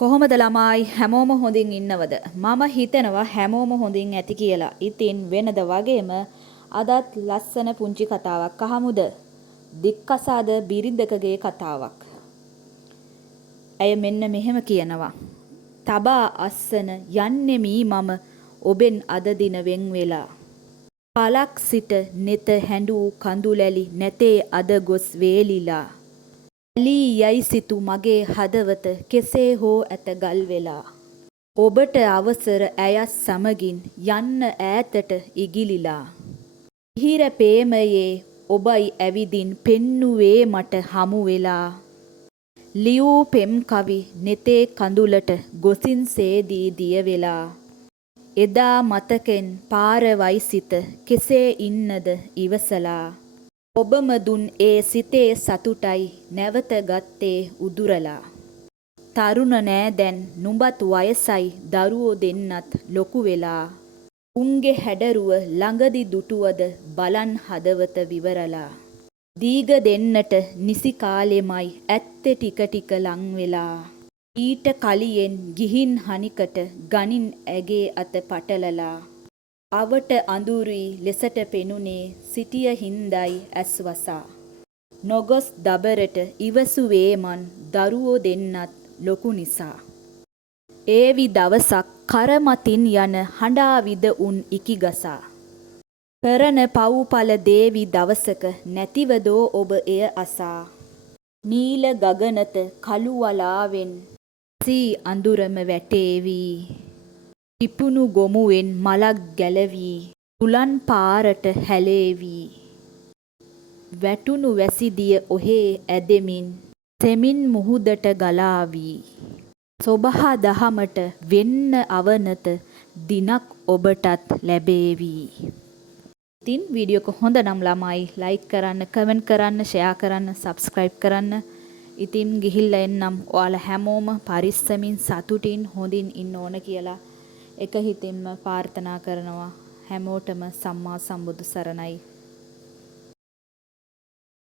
කොහොමද ළමයි හැමෝම හොඳින් ඉන්නවද? මම හිතනවා හැමෝම හොඳින් ඇති කියලා. ඉතින් වෙනද වගේම අදත් ලස්සන පුංචි කතාවක් අහමුද? දික්කසාද බිරිඳකගේ කතාවක්. ඇය මෙන්න මෙහෙම කියනවා. තබා අස්සන යන්නෙමි මම ඔබෙන් අද දින වෙන් වෙලා. පලක් සිට නෙත හැඬූ කඳුලැලි නැතේ අද ගොස් වේලිලා. ඇලී යයි සිතු මගේ හදවත කෙසේ හෝ ඇත ගල් වෙලා. ඔබට අවසර ඇයත් සමගින් යන්න ඈතට ඉගිලිලා. ඉහිර පේමයේ ඔබයි ඇවිදින් පෙන්නුවේ මට හමු වෙලා. ලියූ පෙම් කවි නෙතේ කඳුලට ගොසින් සේදී දිය වෙලා. එදා මතකෙන් පාරවයි සිත කෙසේ ඉන්නද ඉවසලා. ඔබම දුන් ඒ සිතේ සතුටයි නැවත ගත්තේ උදුරලා. තරුණ නෑ දැන් නුඹත් වයසයි දරුවෝ දෙන්නත් ලොකු වෙලා. උන්ගේ හැඩරුව ළඟදි දුටුවද බලන් හදවත විවරලා. දීග දෙන්නට නිසි කාලෙමයි ඇත්තේ ටික ටික ලං වෙලා. ඊට කලියෙන් ගිහින් හනිකට ගනින් ඇගේ අත පටලලා. අවට අඳුරුයි ලෙසට පෙනුනේ සිටිය හින්දයි ඇස් වසා. නොගොස් දබරට ඉවසුවේ මන් දරුවෝ දෙන්නත් ලොකු නිසා. ඒවි දවසක් කරමතින් යන හඬාවිද උන් ඉකිගසා. කරන පව්පල දේවි දවසක නැතිවදෝ ඔබ එය අසා. නීල ගගනත කළු වලාවෙන් සී අඳුරම වැටේවී. පිපුණු ගොමුවෙන් මලක් ගැලවී තුලන් පාරට හැලේවී. වැටුණු වැසිදිය ඔහේ ඇදෙමින් සෙමින් මුහුදට ගලාවී. සොබහා දහමට වෙන්න අවනත දිනක් ඔබටත් ලැබේවී. ඉතින් වීඩියෝ එක හොඳ නම් ළමයි ලයික් කරන්න, කමෙන්ට් කරන්න, ෂෙයා කරන්න, සබ්ස්ක්‍රයිබ් කරන්න. ඉතින් ගිහිල්ලා එන්නම් ඔයාලා හැමෝම පරිස්සමින් සතුටින් හොඳින් ඉන්න ඕන කියලා එක හිතින්ම ප්‍රාර්ථනා කරනවා. හැමෝටම සම්මා සම්බුදු සරණයි.